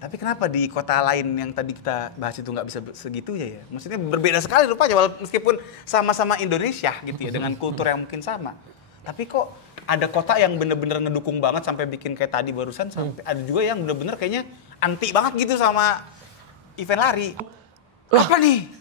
Tapi kenapa di kota lain yang tadi kita bahas itu nggak bisa segitu ya? Maksudnya berbeda sekali rupanya, meskipun sama-sama Indonesia gitu ya, dengan kultur yang mungkin sama. Tapi kok ada kota yang bener-bener ngedukung banget sampai bikin kayak tadi barusan, sampai ada juga yang bener-bener kayaknya anti banget gitu sama event lari. Apa nih?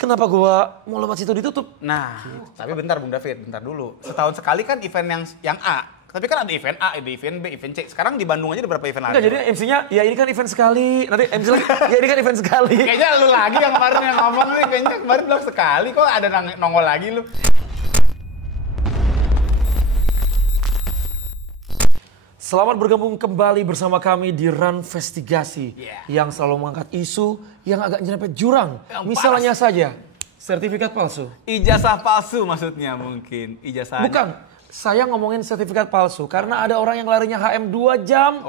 Kenapa gua mau lewat situ ditutup? Nah, tapi bentar Bung David, bentar dulu. Setahun sekali kan event yang A. Tapi kan ada event A, ada event B, event C. Sekarang di Bandung aja ada berapa event lari? Enggak, jadi MC-nya, ya ini kan event sekali. Nanti MC lagi, ya ini kan event sekali. Kayaknya lu lagi yang kemarin yang ngomong nih. Kayaknya kemarin bilang sekali, kok ada nongol lagi lu. Selamat bergabung kembali bersama kami di Runvestigasi. Yang selalu mengangkat isu yang agak nyerempet jurang. Misalnya saja, sertifikat palsu. Ijazah palsu maksudnya mungkin. Ijazah. Bukan. Saya ngomongin sertifikat palsu karena ada orang yang larinya HM 2 jam.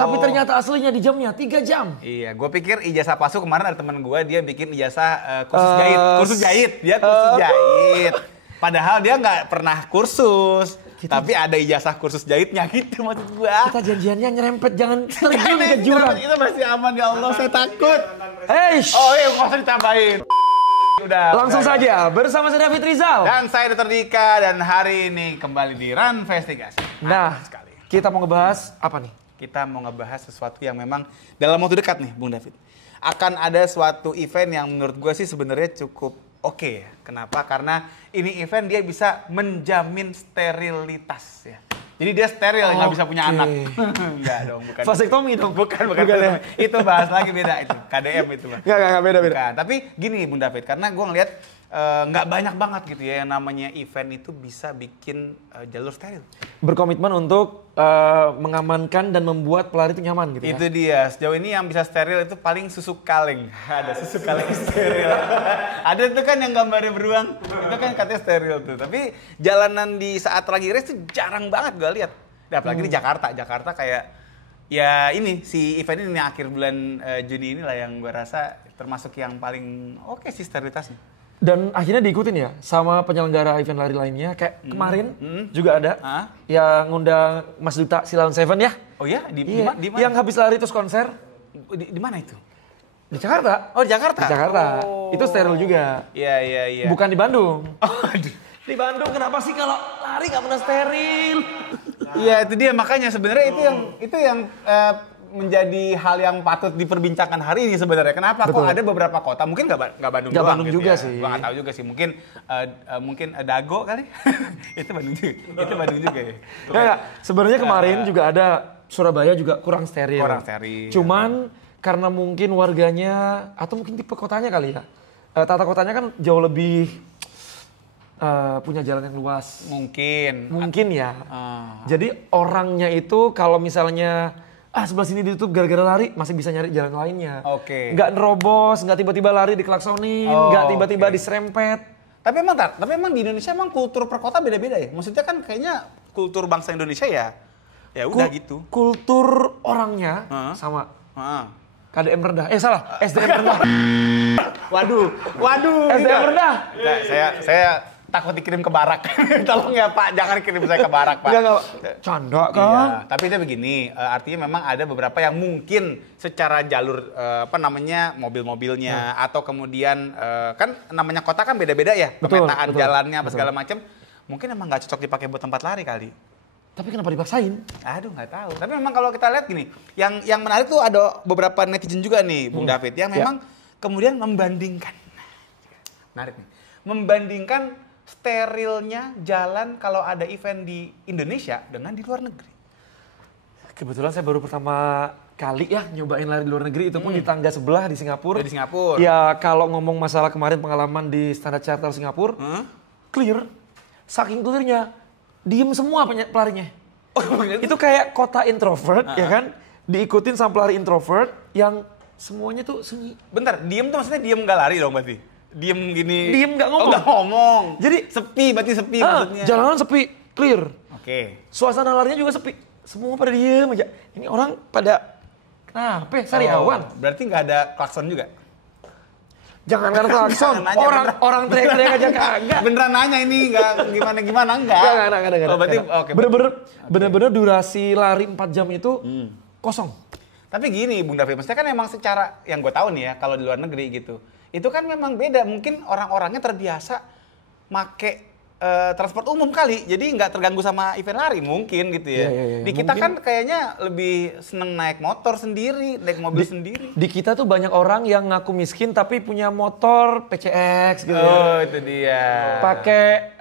Tapi ternyata aslinya di jamnya 3 jam. Iya, gue pikir ijazah palsu kemarin ada teman gue, dia bikin ijazah kursus jahit. Dia kursus jahit. Padahal dia nggak pernah kursus. Tapi ada ijazah kursus jahitnya gitu maksud gue. Kita janjiannya nyerempet, jangan terjun ke jurang. Itu masih aman ya Allah, saya takut. Oh iya, nggak usah ditambahin. Udah, langsung saja bersama saya David Rizal. Dan saya Dr. Dika dan hari ini kembali di Runvestigasi. Nah, kita mau ngebahas apa nih? Kita mau ngebahas sesuatu yang memang dalam waktu dekat nih Bung David. Akan ada suatu event yang menurut gue sih sebenarnya cukup oke ya. Kenapa? Karena ini event dia bisa menjamin sterilitas ya. Jadi dia steril, nggak bisa punya anak. Enggak dong, bukan. Vasektomi dong? Bukan ya. Itu bahas lagi beda itu. KDM itu Bang. Enggak, beda. Bukan. Tapi gini Bung David, karena gue ngeliat nggak banyak banget gitu ya yang namanya event itu bisa bikin jalur steril. Berkomitmen untuk mengamankan dan membuat pelari itu nyaman gitu ya? Itu dia. Sejauh ini yang bisa steril itu paling susu kaleng. Ada susu kaleng steril. Ada itu kan yang gambarnya beruang. Itu kan katanya steril tuh. Tapi jalanan di saat lagi race itu jarang banget gue lihat. Apalagi di Jakarta. Jakarta kayak ya ini si event ini akhir bulan Juni inilah yang gue rasa termasuk yang paling oke sih sterilitasnya. Dan akhirnya diikutin ya sama penyelenggara event lari lainnya. Kayak kemarin juga ada yang ngundang Mas Duta Silaun Seven ya. Oh ya? Di mana? Yang habis lari terus konser. Di mana itu? Di Jakarta. Oh di Jakarta? Di Jakarta. Itu steril juga. Iya. Bukan di Bandung. Oh, aduh. Di Bandung kenapa sih kalau lari nggak pernah steril? Iya itu dia, makanya sebenarnya itu yang menjadi hal yang patut diperbincangkan hari ini sebenarnya. Kenapa? Betul. Kok ada beberapa kota, mungkin nggak Bandung doang. Bandung gitu juga ya. sih. Gua nggak tahu juga sih. Mungkin Dago kali. Itu Bandung juga. Itu Bandung juga ya. Nggak. Sebenarnya kemarin juga ada Surabaya juga kurang steril. Cuman karena mungkin warganya atau mungkin tipe kotanya kali ya. Tata kotanya kan jauh lebih punya jalan yang luas. Mungkin ya. Jadi orangnya itu kalau misalnya sebelah sini ditutup gara-gara lari, masih bisa nyari jalan lainnya. Oke. Nggak nerobos, nggak tiba-tiba lari diklaksonin, nggak tiba-tiba diserempet. Tapi emang di Indonesia emang kultur per kota beda-beda ya? Maksudnya kan kayaknya kultur bangsa Indonesia ya udah gitu. Kultur orangnya sama. KDM rendah. Salah, SDM rendah. Waduh. SDM rendah. Nah, saya takut dikirim ke barak. Tolong ya Pak, jangan kirim saya ke barak Pak. Enggak. Canda kan? Iya, tapi itu begini, artinya memang ada beberapa yang mungkin secara jalur mobil-mobilnya atau kemudian kan namanya kota kan beda-beda ya, pemetaan jalannya apa segala macam. Mungkin emang nggak cocok dipakai buat tempat lari kali. Tapi kenapa dipaksain? Aduh nggak tahu. Tapi memang kalau kita lihat gini, yang menarik tuh ada beberapa netizen juga nih, Bung David, yang memang kemudian membandingkan. Menarik nih. Membandingkan sterilnya jalan kalau ada event di Indonesia dengan di luar negeri. Kebetulan saya baru pertama kali ya nyobain lari di luar negeri, itu pun di tangga sebelah di Singapura. Di Singapura. Ya kalau ngomong masalah kemarin pengalaman di Standard Chartered Singapura, clear. Saking clearnya, diem semua pelarinya. Itu kayak kota introvert ya kan, diikutin sama pelari introvert yang semuanya tuh sunyi. Bentar, diem tuh maksudnya diem nggak lari dong berarti? Diem gini. Diem nggak ngomong. Nggak ngomong. Jadi berarti sepi maksudnya. Jalanan sepi, clear. Oke. Suasana larinya juga sepi. Semua pada diem aja. Ini orang pada kenapa? Sariawan. Berarti nggak ada klakson juga? Jangan karena klakson. Orang teriak-teriak aja kagak. Beneran nanya ini nggak gimana enggak? Enggak. Oh berarti oke. Bener-bener durasi lari 4 jam itu kosong. Tapi gini Bung David, maksudnya kan emang secara yang gue tahu nih ya, kalau di luar negeri gitu, itu kan memang beda. Mungkin orang-orangnya terbiasa make transport umum kali, jadi nggak terganggu sama event lari mungkin gitu ya. Di kita kan kayaknya lebih seneng naik motor sendiri, naik mobil sendiri. Di kita tuh banyak orang yang ngaku miskin tapi punya motor PCX gitu. Oh itu dia. Pakai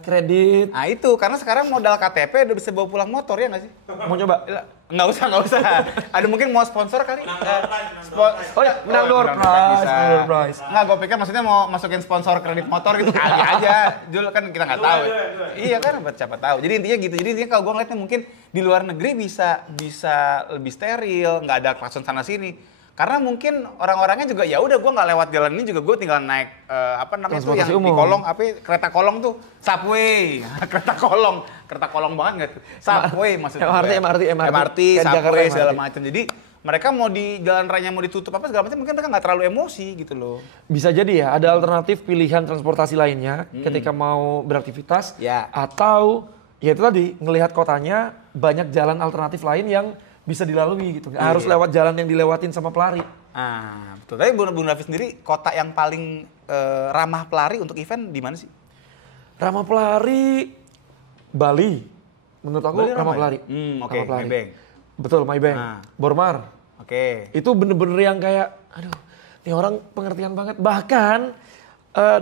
kredit. Nah itu, karena sekarang modal KTP udah bisa bawa pulang motor ya nggak sih? Mau coba? Nggak usah. Ada mungkin mau sponsor kali? Oh ya, door prize. Nggak, gue pikir maksudnya mau masukin sponsor kredit motor gitu kali aja. Jul kan kita nggak tahu. Iya kan, siapa tahu. Jadi intinya gitu. Jadi intinya kalau gue ngeliatnya mungkin di luar negeri bisa lebih steril, nggak ada klakson sana sini. Karena mungkin orang-orangnya juga ya udah gue nggak lewat jalan ini juga gue tinggal naik apa namanya tuh yang di kolong kereta kolong tuh subway kereta kolong banget nggak tuh subway maksudnya MRT subway segala macam. Jadi mereka mau di jalan raya mau ditutup apa segala macam mungkin mereka nggak terlalu emosi gitu loh. Bisa jadi ya ada alternatif pilihan transportasi lainnya ketika mau beraktivitas atau ya itu tadi ngelihat kotanya banyak jalan alternatif lain yang bisa dilalui gitu. Harus lewat jalan yang dilewatin sama pelari. Ah, betul. Tapi Bung David sendiri kota yang paling ramah pelari untuk event di mana sih? Ramah pelari Bali. Menurut aku Bali ramah pelari. Oke, Maybank. Betul, Maybank. Bormar. Oke. Itu bener-bener yang kayak aduh, ini orang pengertian banget. Bahkan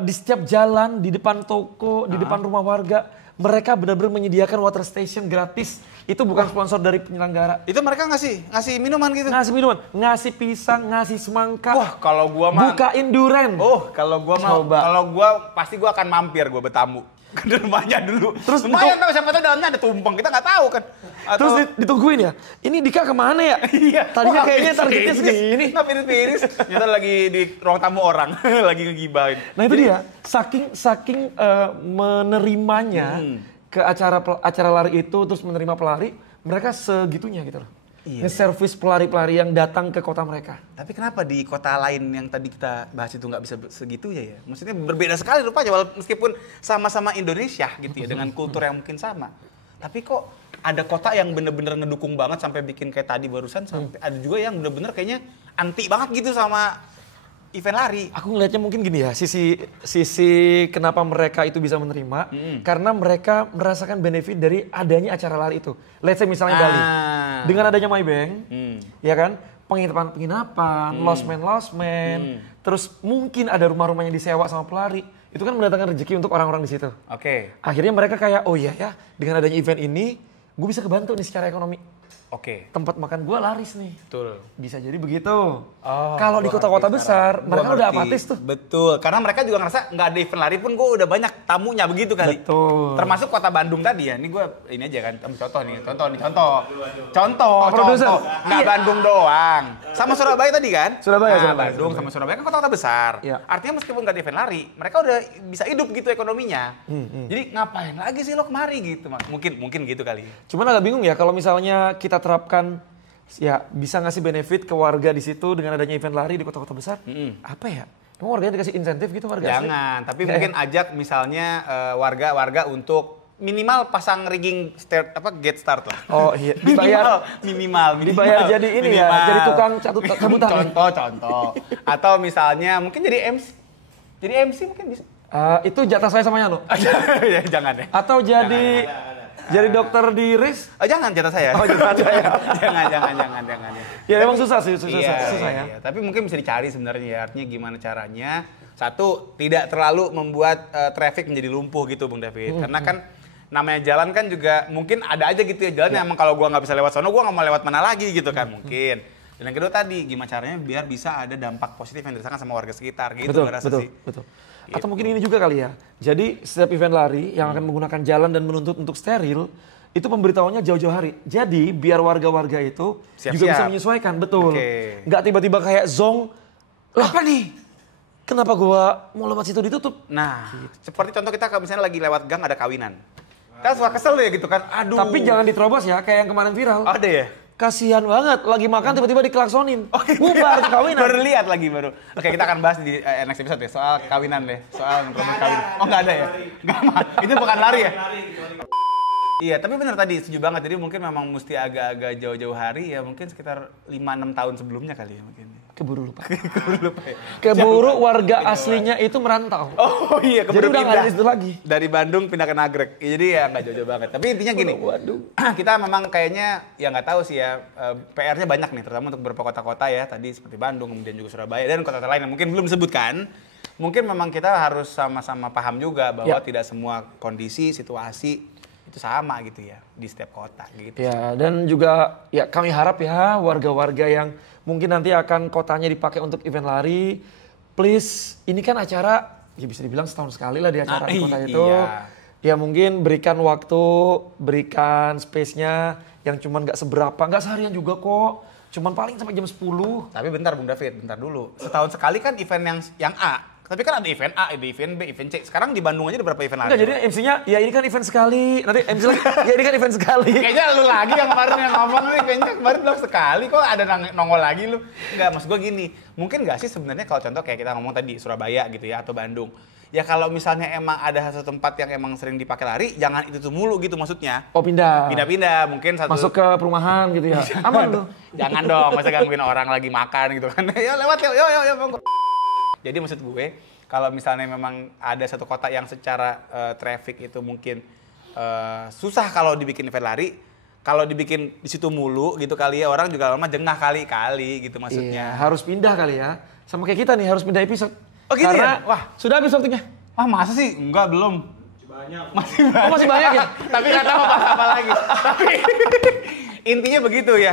di setiap jalan, di depan toko, di depan rumah warga, mereka benar-benar menyediakan water station gratis. Itu bukan sponsor dari penyelenggara. Itu mereka ngasih minuman gitu? Ngasih minuman, ngasih pisang, ngasih semangka. Wah, kalau gua mah bukain duren. Oh, kalau gua pasti gua akan mampir gua bertamu ke rumahnya dulu. Terus lumayan tahu siapa tahu dalamnya ada tumpeng, kita nggak tahu kan. Atau... Terus ditungguin ya. Ini Dika kemana ya? Iya. Tadinya kayaknya targetnya segini. Nggak piris-piris. Ternyata lagi di ruang tamu orang, lagi ngegibahin. Nah itu dia. Saking menerimanya ke acara lari itu terus menerima pelari, mereka segitunya gitu loh. Iya. Nge-service pelari-pelari yang datang ke kota mereka. Tapi kenapa di kota lain yang tadi kita bahas itu nggak bisa segitu ya? Maksudnya berbeda sekali rupanya, meskipun sama-sama Indonesia gitu ya, dengan kultur yang mungkin sama. Tapi kok ada kota yang bener-bener ngedukung banget sampai bikin kayak tadi barusan, sampai ada juga yang bener-bener kayaknya anti banget gitu sama event lari. Aku ngelihatnya mungkin gini ya, sisi kenapa mereka itu bisa menerima, karena mereka merasakan benefit dari adanya acara lari itu. Let's say misalnya Bali, dengan adanya Maybank, ya kan, penginapan, lost man, terus mungkin ada rumah-rumah yang disewa sama pelari, itu kan mendatangkan rezeki untuk orang-orang di situ. Oke. Akhirnya mereka kayak, oh iya ya, dengan adanya event ini, gue bisa kebantu nih secara ekonomi. Oke. Tempat makan gue laris nih. Betul. Bisa jadi begitu. Kalau di kota-kota besar, mereka udah apatis tuh. Betul. Karena mereka juga ngerasa nggak ada event lari pun gue udah banyak tamunya begitu kali. Betul. Termasuk kota Bandung tadi ya. Ini gue ini aja kan contoh. Nggak Bandung doang. Sama Surabaya tadi kan? Surabaya. Bandung sama Surabaya kan kota-kota besar. Ya. Artinya meskipun nggak ada event lari, mereka udah bisa hidup gitu ekonominya. Jadi ngapain lagi sih lo kemari gitu? Mungkin gitu kali. Cuman agak bingung ya kalau misalnya kita terapkan ya bisa ngasih benefit ke warga di situ dengan adanya event lari di kota-kota besar. Apa ya? Emang warganya dikasih insentif gitu warga? Jangan, tapi mungkin ajak misalnya warga-warga untuk minimal pasang rigging gate start lah. Oh iya, minimal. Dibayar jadi ini ya, jadi tukang cabutan. Contoh. Atau misalnya mungkin jadi MC. Jadi MC mungkin bisa. Itu jatah saya sama Yano. Ya, jangan deh. Atau jadi jadi dokter di RIS? Jangan jatah saya. Jatah saya. jangan. Ya emang susah ya. Tapi mungkin bisa dicari sebenarnya ya. Artinya gimana caranya. Satu, tidak terlalu membuat traffic menjadi lumpuh gitu Bung David. Karena kan namanya jalan kan juga mungkin ada aja gitu ya. Jalannya emang kalau gua nggak bisa lewat sono, gua nggak mau lewat mana lagi gitu kan mungkin. Dan yang kedua tadi, gimana caranya biar bisa ada dampak positif yang dirasakan sama warga sekitar gitu. Betul. Atau mungkin ini juga kali ya. Jadi setiap event lari yang akan menggunakan jalan dan menuntut untuk steril, itu pemberitahuannya jauh-jauh hari. Jadi biar warga-warga itu juga bisa menyesuaikan, betul. Nggak tiba-tiba kayak zong, apa nih? Kenapa gua mau lewat situ ditutup? Nah, seperti contoh kita misalnya lagi lewat gang ada kawinan. Kan suka kesel ya gitu kan, aduh. Tapi jangan diterobos ya, kayak yang kemarin viral. Ada ya? Kasihan banget, lagi makan tiba-tiba diklaksonin. Bubar kawinan. Baru lihat lagi baru. Oke, kita akan bahas di next episode ya, soal kawinan deh. Soal kawinan. Oh nggak ada ya? Nggak, itu bukan lari ya? Iya, tapi benar tadi, setuju banget. Jadi mungkin memang mesti agak-agak jauh-jauh hari ya, mungkin sekitar 5-6 tahun sebelumnya kali ya mungkin. Keburu lupa. Keburu lupa ya. Keburu warga aslinya itu merantau. Oh iya, Jadi keburu udah nggak pindah. ada itu lagi. Dari Bandung pindah ke Nagrek. Jadi ya nggak jauh-jauh banget. Tapi intinya gini, kita memang kayaknya ya nggak tahu sih ya, PR-nya banyak nih, terutama untuk beberapa kota-kota ya, tadi seperti Bandung, kemudian juga Surabaya, dan kota-kota lain yang mungkin belum disebutkan. Mungkin memang kita harus sama-sama paham juga bahwa tidak semua kondisi, situasi itu sama gitu ya di setiap kota gitu. Ya, dan juga ya kami harap ya warga-warga yang mungkin nanti akan kotanya dipakai untuk event lari, please, ini kan acara ya bisa dibilang setahun sekali lah di acara di kota itu. Iya. Ya mungkin berikan waktu, berikan space-nya yang cuman nggak seberapa, nggak seharian juga kok. Cuman paling sampai jam 10. Tapi bentar Bung David, bentar dulu. Setahun sekali kan event yang A. Tapi kan ada event A, ada event B, event C. Sekarang di Bandung aja ada berapa event lari? Enggak, jadi MC-nya ya ini kan event sekali. Nanti MC lagi, ya ini kan event sekali. Kayaknya lu lagi yang kemarin yang ngomong nih, kayaknya kemarin bilang sekali kok ada nongol lagi lu. Enggak, maksud gua gini, mungkin nggak sih sebenarnya kalau contoh kayak kita ngomong tadi Surabaya gitu ya atau Bandung. Ya kalau misalnya emang ada satu tempat yang emang sering dipakai lari, jangan itu tuh mulu gitu maksudnya. Oh pindah. Pindah-pindah, mungkin satu. Masuk ke perumahan gitu ya. Aman tuh. Jangan dong, masa gangguin orang lagi makan gitu kan. Ya lewat yo monggo. Jadi maksud gue, kalau misalnya memang ada satu kota yang secara traffic itu mungkin susah kalau dibikin event lari, kalau dibikin di situ mulu gitu kali ya, orang juga lama jengah kali gitu maksudnya. Iya, harus pindah kali ya. Sama kayak kita nih harus pindah episode. Oh gitu karena, ya? Wah, sudah habis waktunya. wah masa sih? Enggak, belum. Masih banyak. Oh masih banyak ya? Tapi nggak tahu apa lagi. Tapi intinya begitu ya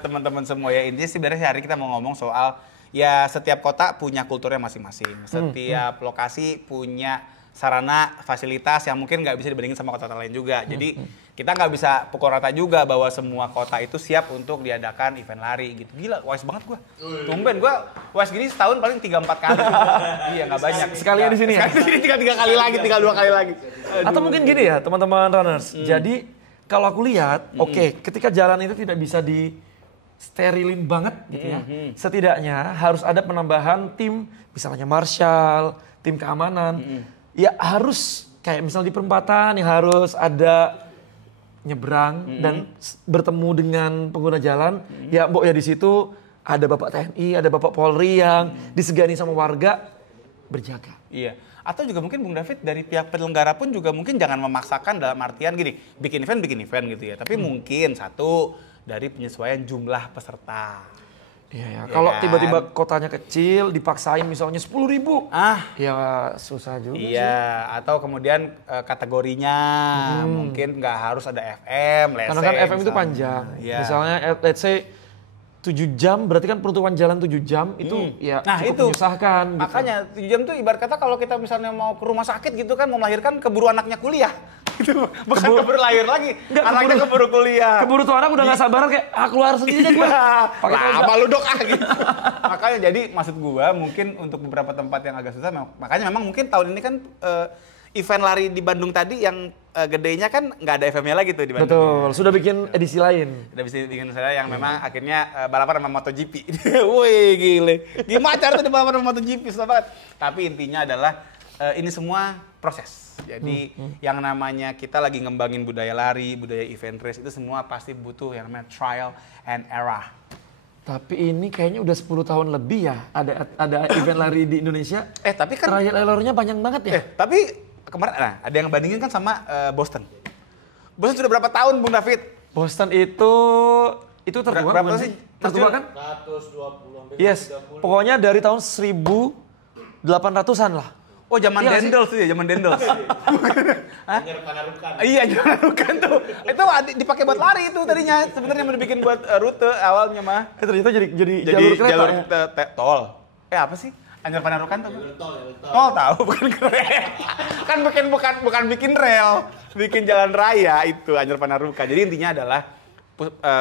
teman-teman semua ya. Intinya sebenarnya hari kita mau ngomong soal ya setiap kota punya kulturnya masing-masing. Setiap lokasi punya sarana, fasilitas yang mungkin nggak bisa dibandingin sama kota lain juga. Jadi kita nggak bisa pukul rata juga bahwa semua kota itu siap untuk diadakan event lari gitu. Gila, wise banget gua. Tumben gua wise gini setahun paling 3-4 kali. Iya nggak banyak. Sekalian di sini ya? Sekali di sini tinggal 3 kali lagi, tinggal 2 kali lagi. Atau mungkin gini ya teman-teman runners. Jadi kalau aku lihat, oke, ketika jalan itu tidak bisa di sterilin banget gitu ya. Setidaknya harus ada penambahan tim, misalnya marshal, tim keamanan. Ya harus kayak misalnya di perempatan yang harus ada nyebrang dan bertemu dengan pengguna jalan. Ya mbok ya di situ ada Bapak TNI, ada Bapak Polri yang disegani sama warga berjaga. Iya. Atau juga mungkin Bung David dari pihak penyelenggara pun juga mungkin jangan memaksakan dalam artian gini, bikin event gitu ya. Tapi mungkin satu dari penyesuaian jumlah peserta. Iya ya. Ya Kalau kan? tiba-tiba kotanya kecil, dipaksain misalnya 10.000. Ya susah juga sih. Iya, atau kemudian kategorinya mungkin nggak harus ada FM, Karena kan FM itu panjang. Iya. Misalnya let's say 7 jam, berarti kan peruntukan jalan 7 jam itu ya cukup menyusahkan. Makanya 7 jam tuh ibarat kata kalau kita misalnya mau ke rumah sakit gitu kan, mau melahirkan keburu anaknya kuliah. Gitu. Bukan keburu lahir lagi, anaknya keburu kuliah. Keburu tuh anak udah gak sabaran kayak keluar sendiri gue. Pakai lama lu dok gitu. Makanya jadi maksud gua mungkin untuk beberapa tempat yang agak susah, makanya memang mungkin tahun ini kan event lari di Bandung tadi yang gedenya kan nggak ada FM-nya lagi tuh di Bandung. Betul, sudah bikin edisi lain. Udah bisa bikin saya yang memang akhirnya balapan sama MotoGP. Wih gile. Gimana cara tuh balapan sama MotoGP, susah banget. Tapi intinya adalah ini semua proses. Jadi yang namanya kita lagi ngembangin budaya lari, budaya event race itu semua pasti butuh yang namanya trial and error. Tapi ini kayaknya udah 10 tahun lebih ya ada event lari di Indonesia. Tapi kan trial error-nya panjang banget ya. Tapi kemarin ada yang bandingin kan sama Boston. Boston sudah berapa tahun Bung David? Boston itu tertua berapa sih? Tertua kan? 120 Yes. Pokoknya dari tahun 1800-an lah. Oh, zaman Iya Dendels tuh ya, zaman Dendels. Anyer Panarukan. Iya, Panarukan tuh. Itu dipakai buat lari itu tadinya. Sebenarnya mau dibikin buat rute awalnya mah. Ternyata jadi jalur kereta jalur ya? tol. Apa sih? Anyer Panarukan tuh. Jalur tol. Tol tahu, bukan kereta. Kan bukan bikin rel, bikin jalan raya itu Anyer Panarukan. Jadi intinya adalah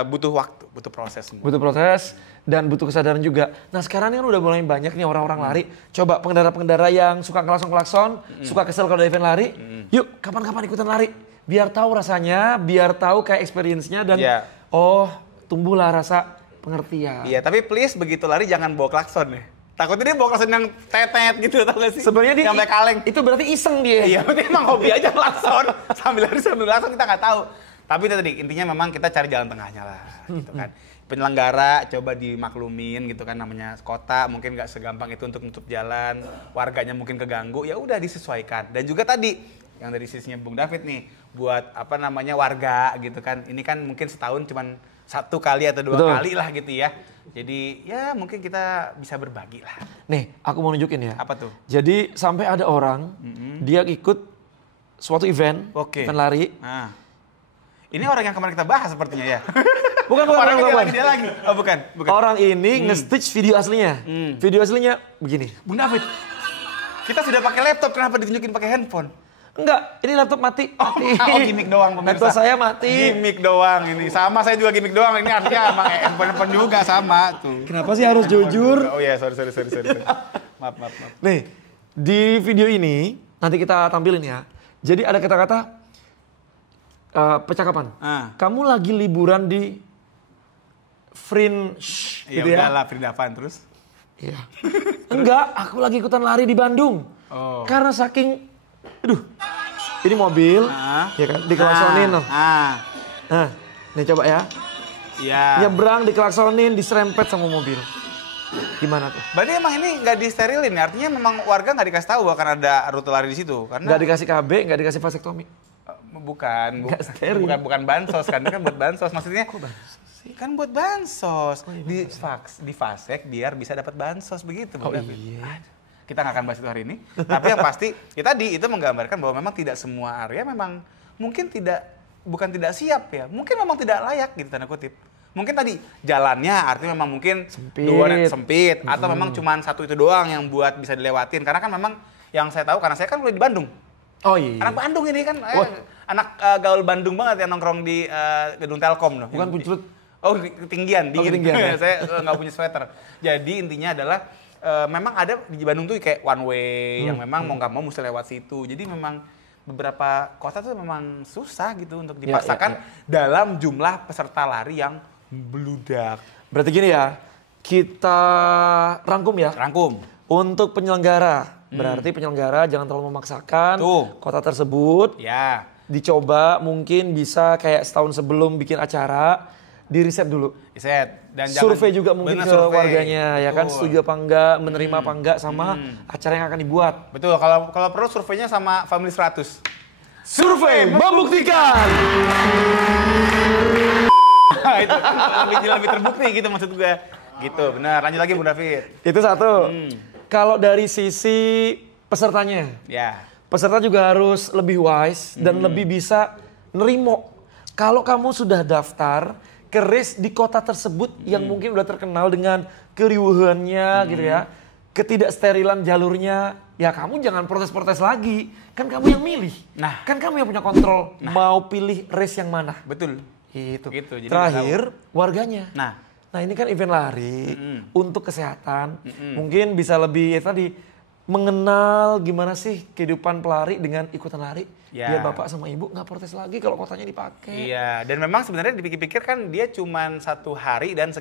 butuh waktu, butuh proses semua. Butuh proses dan butuh kesadaran juga. Nah sekarang kan udah mulai banyak nih orang-orang lari. Coba pengendara-pengendara yang suka klakson-klakson, suka kesel kalau ada event lari. Yuk kapan-kapan ikutan lari. Biar tahu rasanya, biar tahu kayak experience-nya dan tumbuhlah rasa pengertian. Iya, tapi please begitu lari jangan bawa klakson ya. Takutnya dia boxer yang tetet gitu, tau gak sih? Sebenarnya dia yang pakai kaleng. itu berarti iseng dia. Iya, berarti emang hobi aja klakson. Sambil klakson kita nggak tahu. Tapi itu tadi, intinya memang kita cari jalan tengahnya lah, gitu kan. Penyelenggara coba dimaklumin gitu kan, namanya kota mungkin nggak segampang itu untuk nutup jalan, warganya mungkin keganggu, ya udah disesuaikan. Dan juga tadi yang dari sisinya Bung David nih, buat apa namanya warga gitu kan, ini kan mungkin setahun cuman 1 kali atau 2 kali lah gitu ya. Jadi ya mungkin kita bisa berbagi lah. Nih, aku mau nunjukin ya. Apa tuh? Jadi sampai ada orang, dia ikut suatu event, event lari. Nah. Ini orang yang kemarin kita bahas sepertinya ya. Bukan. Dia lagi. Oh, bukan. Orang ini nge-stitch video aslinya. Video aslinya begini. Bung David, kita sudah pakai laptop, kenapa ditunjukin pakai handphone? Enggak, ini laptop mati. Oh, gimmick doang pemirsa. Laptop saya mati. Gimmick doang ini. Sama, saya juga gimmick doang. Ini artinya sama handphone juga sama tuh. Kenapa sih harus jujur? Oh iya, sorry. Maaf. Nih, di video ini nanti kita tampilin ya. Jadi ada kata-kata percakapan. Kamu lagi liburan di Fringe gitu ya. Udahlah, Fridavan terus. Iya. Enggak, aku lagi ikutan lari di Bandung. Karena saking ini mobil, ya kan, dikelaksonin loh. Nah, nih coba ya. Iya. Nyebrang, dikelaksonin, diserempet sama mobil. Gimana tuh? Berarti emang ini nggak disterilin, artinya memang warga nggak dikasih tahu bahwa ada rute lari di situ, karena nggak dikasih KB, nggak dikasih vasektomi. Bukan bansos kan, ini kan buat bansos, maksudnya. Kok bansos sih? Kan buat bansos, di fasek biar bisa dapat bansos begitu. Iya. Kita nggak akan bahas itu hari ini, tapi yang pasti ya tadi itu menggambarkan bahwa memang tidak semua area memang mungkin bukan tidak siap ya, mungkin memang tidak layak gitu tanda kutip. Mungkin tadi jalannya artinya memang mungkin sempit atau memang cuma satu itu doang yang buat bisa dilewatin, karena kan memang yang saya tahu karena saya kan kuliah di Bandung. Oh iya. Anak Bandung ini kan, anak gaul Bandung banget yang nongkrong di gedung Telkom loh. Bukan Punclut. Oh, ketinggian, dingin. Ya. Saya nggak punya sweater. Jadi intinya adalah memang ada di Bandung tuh kayak one way yang memang mau nggak mau mesti lewat situ. Jadi memang beberapa kota tuh memang susah gitu untuk dipaksakan dalam jumlah peserta lari yang beludak. Berarti gini ya, kita rangkum ya. Rangkum. Untuk penyelenggara, berarti penyelenggara jangan terlalu memaksakan kota tersebut. Ya. Dicoba mungkin bisa kayak setahun sebelum bikin acara, di-riset dulu. Dan survei juga mungkin ke warganya, ya kan, setuju apa enggak, menerima apa enggak sama acara yang akan dibuat. Betul, kalau perlu surveinya sama Family 100. Survei membuktikan! Itu kan lebih terbukti gitu maksud gue. Gitu, benar. Lanjut lagi Bung David. Itu satu. Kalau dari sisi pesertanya, peserta juga harus lebih wise dan lebih bisa nerimo. Kalau kamu sudah daftar ke race di kota tersebut yang mungkin udah terkenal dengan keriuhannya gitu ya, ketidaksterilan jalurnya, ya kamu jangan protes-protes lagi. Kan kamu yang milih. Kan kamu yang punya kontrol mau pilih race yang mana. Betul. Gitu. Jadi terakhir warganya. Nah ini kan event lari untuk kesehatan. Mungkin bisa lebih tadi mengenal gimana sih kehidupan pelari dengan ikutan lari. Biar bapak sama ibu nggak protes lagi kalau kotanya dipakai. Iya, dan memang sebenarnya dipikir-pikir kan dia cuma 1 hari dan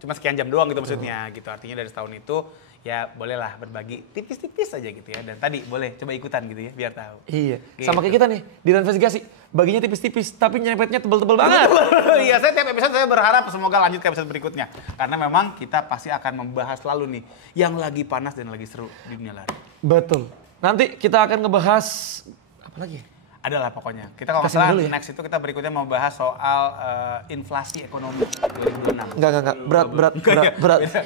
cuma sekian jam doang gitu maksudnya. Gitu artinya dari setahun itu ya bolehlah berbagi tipis-tipis aja gitu ya. Dan tadi boleh coba ikutan gitu ya biar tahu. Iya, gitu. Sama kayak kita nih di Investigasi. Baginya tipis-tipis tapi nyepetnya tebel-tebel banget. Iya, saya tiap episode saya berharap semoga lanjut ke episode berikutnya. Karena memang kita pasti akan membahas selalu nih yang lagi panas dan lagi seru di dunia lari. Betul. Nanti kita akan ngebahas apa lagi? Adalah pokoknya. Kita kalau nggak salah next itu kita berikutnya mau bahas soal inflasi ekonomi 2006. Enggak. Berat.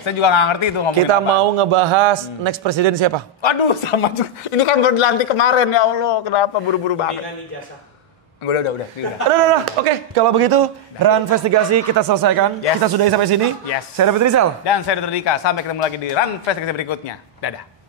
Saya juga nggak ngerti itu ngomongin kita apa. mau ngebahas next presiden siapa? Aduh, sama juga. Ini kan baru dilantik kemarin, ya Allah. Kenapa buru-buru banget? Udah. Oke, kalau begitu Run Investigasi kita selesaikan. Kita sudahi sampai sini. Saya David Rizal. Dan saya Dr. Dika. Sampai ketemu lagi di Run Investigasi berikutnya. Dadah.